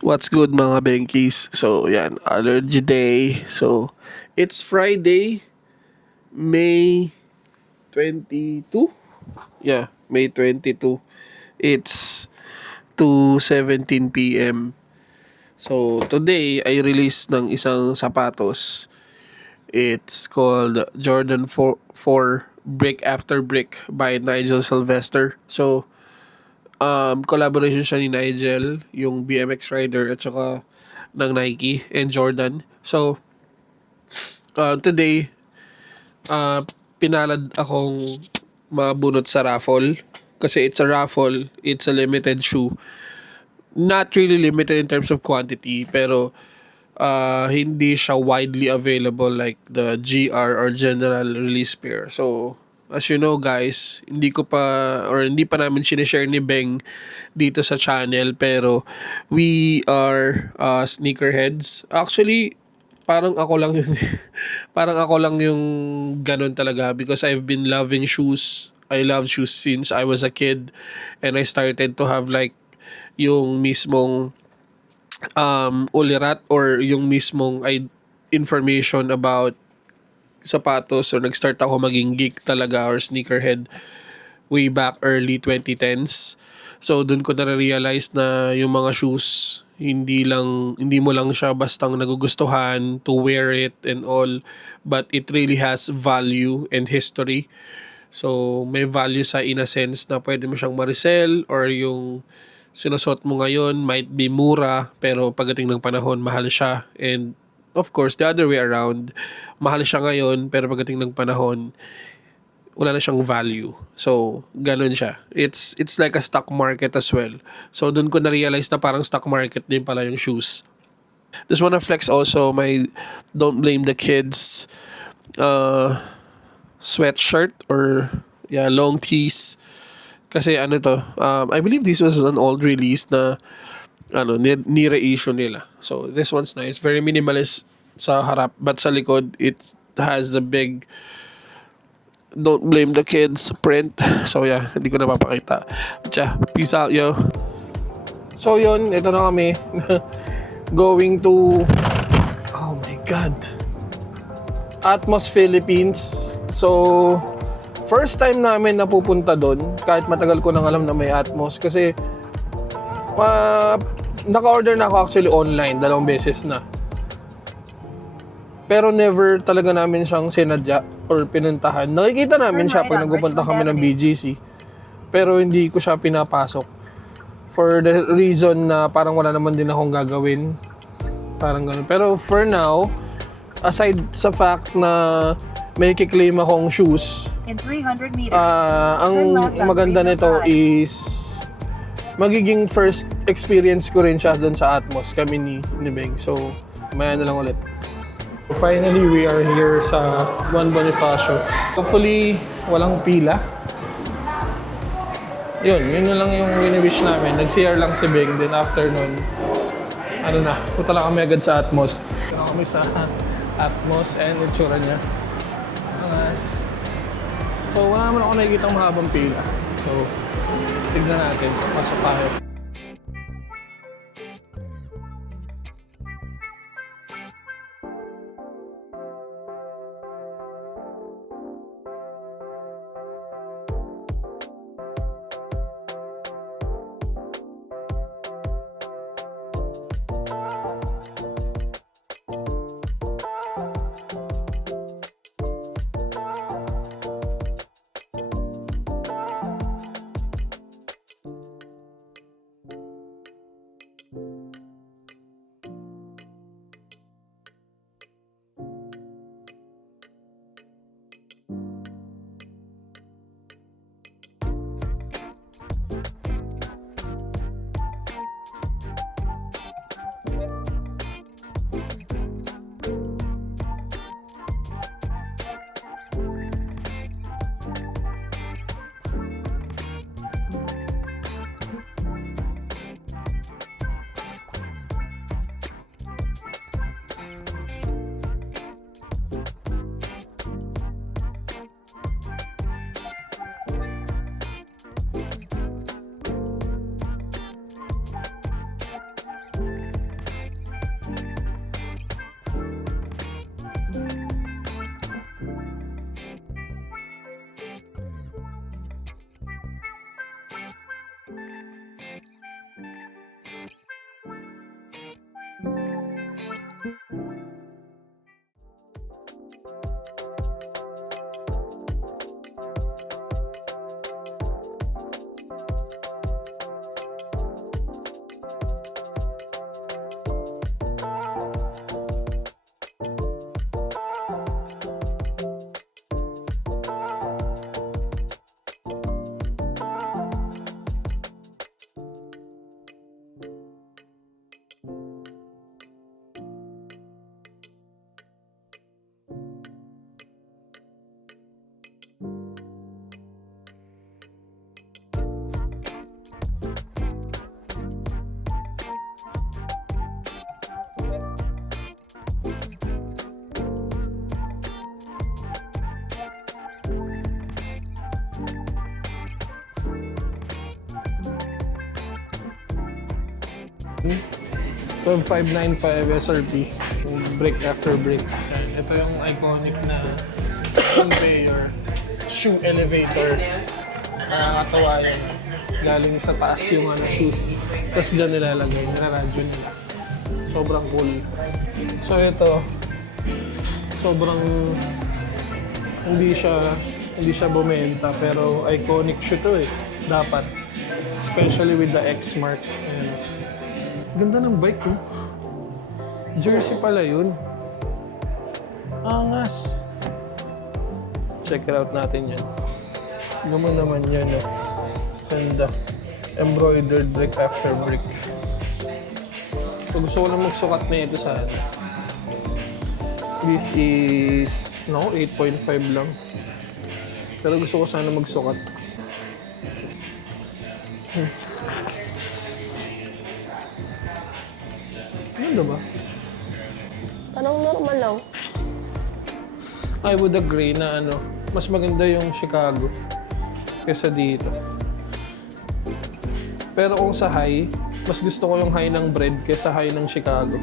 What's good mga Benkies? So, yan, allergy day. So, it's Friday, May 22? Yeah, May 22. It's 2:17 p.m. So, today, I released ng isang sapatos. It's called Jordan 4 Brick After Brick by Nigel Sylvester. So, collaboration siya ni Nigel, yung BMX rider, at saka ng Nike and Jordan. So, today, uh, pinalad akong mabunot sa raffle. Kasi it's a raffle, it's a limited shoe. Not really limited in terms of quantity, pero hindi siya widely available like the GR or general release pair. So, as you know guys, hindi pa namin sinishare ni Beng dito sa channel, pero we are sneakerheads. Actually, parang ako lang yung parang ako lang yung ganun talaga because I've been loving shoes. I love shoes since I was a kid, and I started to have like yung mismong ulirat or yung mismong information about sapatos, so nag-start ako maging geek talaga or sneakerhead way back early 2010s. So dun ko na-realize na yung mga shoes hindi mo lang siya bastang nagugustuhan to wear it and all, but it really has value and history. So may value sa in a sense na pwede mo siyang ma-resell, or yung sinusot mo ngayon might be mura pero pagdating ng panahon mahal siya, and of course the other way around, mahal siya ngayon pero pagdating ng panahon wala na siyang value. So ganun siya, it's like a stock market as well. So dun ko na-realize na parang stock market din pala yung shoes. Just wanna flex also my Don't Blame the Kids sweatshirt, or yeah, long tees. Kasi ano to, I believe this was an old release na ni-reissue nila. So this one's nice, very minimalist sa harap, but sa likod it has a big Don't Blame the Kids print. So yeah, hindi ko na papakita. Peace out yo. So yun, ito na kami going to, oh my god, Atmos Philippines. So first time namin napupunta doon, kahit matagal ko nang alam na may Atmos, kasi naka-order na ako actually online 2 beses na, pero never talaga namin siyang sinadya or pinuntahan. Nakikita namin siya pag nagpupunta kami ng BGC, pero hindi ko siya pinapasok for the reason na parang wala naman din akong gagawin, parang gano'n. Pero for now, aside sa fact na may kiklaim akong shoes, in 300 meters. ang maganda nito is magiging first experience ko rin siya doon sa Atmos, kami ni Beng. So, maya na lang ulit. Finally, we are here sa Juan Bonifacio. Hopefully, walang pila. Yun na lang yung wini-wish namin. Nag-CR lang si Beng, then after nun, punta lang kami agad sa Atmos. Punta kami sa Atmos and itsura niya. Angas. So, wala naman ako nakikitang mahabang pila. So, tignan natin. Pasok tayo. 12595 SRP. Brick after brick. Ito yung iconic na conveyor, shoe elevator. Nakakatawa yan. Galing sa taas yung shoes. Tapos dyan nilalagay, niraradyo nila. Sobrang cool. So ito, sobrang hindi siya bumenta pero iconic shoe to dapat. Especially with the X mark. Ayan. Ganda ng bike ko. Jersey pala yun. Angas. Check it out natin yan. Naman naman yan. Ganda. Embroidered brick after brick. So gusto ko lang magsukat na ito sa This is 8.5 lang. Pero gusto ko sana magsukat. Ano ba? Parang normal lang. I would agree na mas maganda yung Chicago kaysa dito. Pero kung sa high, mas gusto ko yung high ng bread kaysa high ng Chicago.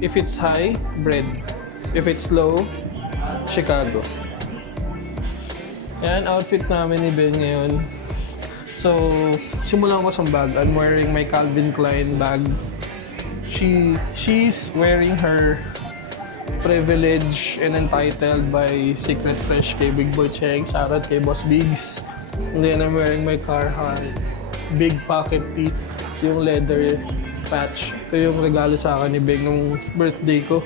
If it's high, bread. If it's low, Chicago. Yan, outfit namin ni Ben ngayon. So, simulan ko sa bag. I'm wearing my Calvin Klein bag. She's wearing her Privilege and Entitled by Secret Fresh kay Big Boy Cheng. Shoutout kay Boss Biggs. And then I'm wearing my Carhartt Big Pocket Tee, yung leather patch. Ito yung regalo sa akin ni Big nung birthday ko.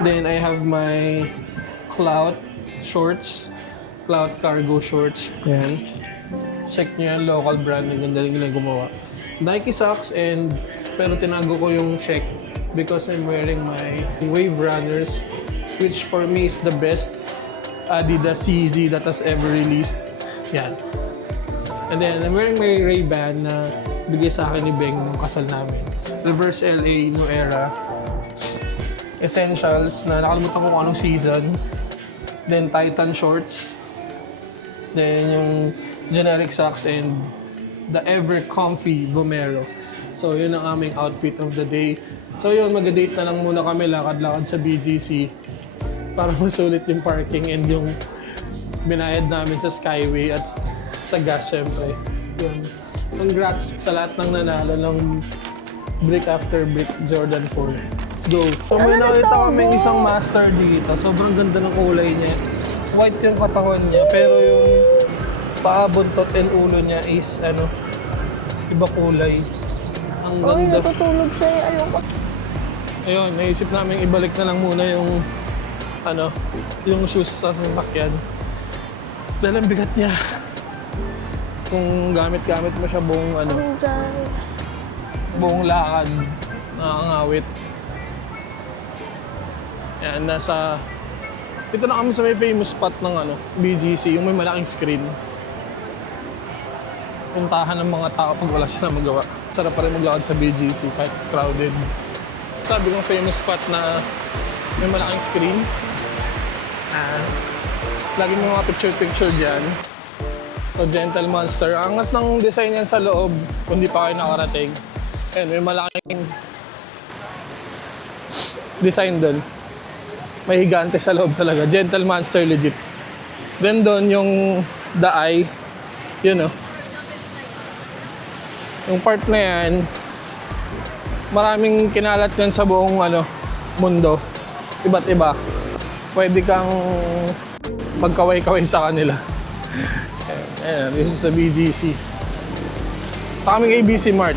Then I have my Clout shorts, Clout cargo shorts. Yan. Check nyo yan, local brand. Ang ganda rin nila gumawa. Nike socks pero tinago ko yung check because I'm wearing my Wave Runners, which for me is the best Adidas CZ that has ever released. Yan. And then I'm wearing my Ray-Ban na bigay sa akin ni Beng nung kasal namin. Reverse LA New Era. Essentials na nakalimutan ko kung anong season. Then Titan shorts. Then yung generic socks and the ever comfy Vomero. So yun ang aming outfit of the day. So yun, mag-date na lang muna kami, lakad-lakad sa BGC para masulit yung parking and yung binayad namin sa Skyway at sa gas syempre. Yun. Congrats sa lahat ng nanalo ng brick after brick Jordan 4. Let's go! So may nakita kami isang master dito. Sobrang ganda ng kulay niya. White yung katawan niya pero yung paa, buntot and ulo niya is iba kulay. Ang ganda. Natutulog siya eh. Ayoko. Ayun, naisip namin ibalik na lang muna yung yung shoes sa sasakyan. Dahil ang bigat niya. Kung gamit-gamit mo siya buong buong lakad, nakakangawit. Yan, dito na kami sa may famous spot ng BGC, yung may malaking screen. Puntahan ng mga tao pag wala sila magawa. Sarap pa rin maglakad sa BGC kahit crowded. Sabi kong famous spot na may malaking screen. Lagi may mga picture-picture dyan. So, Gentle Monster. Angas ng design yan sa loob kung di pa kayo nakarating. Ayan, may malaking design doon. May higante sa loob talaga. Gentle Monster legit. Then doon yung The Eye. Yun yung part na yan, maraming kinalat yan sa buong mundo. Iba't iba. Pwede kang magkaway-kaway sa kanila. Ayan, this is the BGC. Kaming ABC Mart.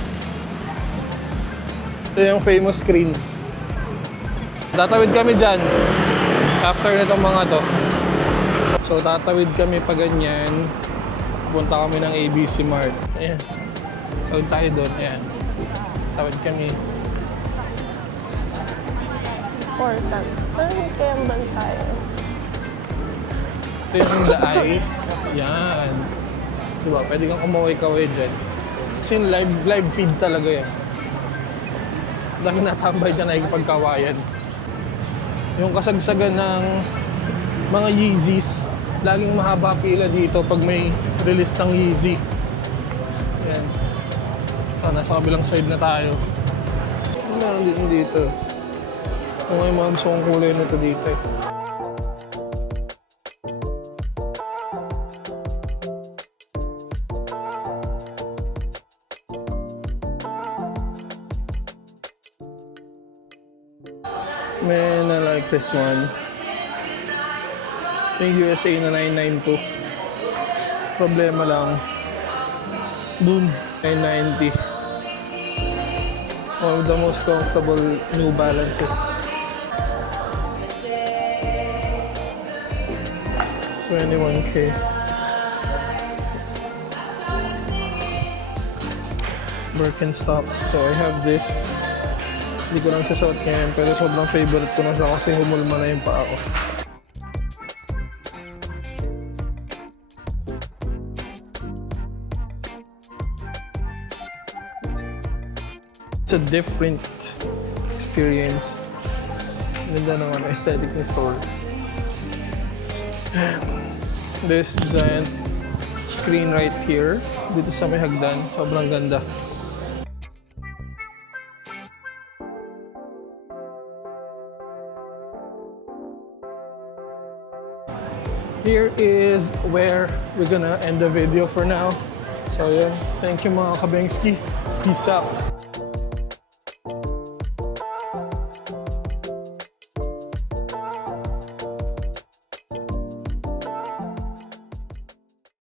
Ito yung famous screen. Tatawid kami dyan after nitong mga to. So tatawid kami pa ganyan. Punta kami ng ABC Mart. Ayan. Tawid tayo doon. Ayan. Tawid kami. Important. Saan kaya ang bansa yun? Ito yung The Eye. Yan. Diba? Pwede kang kumaway-kaway dyan. Kasi live feed talaga yan. Dahil natambay dyan ay pagkawayan. Yung kasagsagan ng mga Yeezys, laging mahaba pila dito pag may release ng Yeezy. Yan. So, nasa kabilang side na tayo. Meron din dito. Kung may mga gusto kong kulay nito dito eh. Man, I like this one. Yung USA na 992. Problema lang. Boom, 990. One of the most comfortable New Balances. 21K. Birkenstocks. So I have this. Hindi ko lang siya suot ngayon, pero sobrang favorite ko na siya kasi humulma na yung paa ko. It's a different experience. Ganda ng aesthetic ng store. This giant screen right here, dito sa may hagdan, sobrang ganda. Here is where we're gonna end the video for now. So yeah, thank you mga kabengski. Peace out.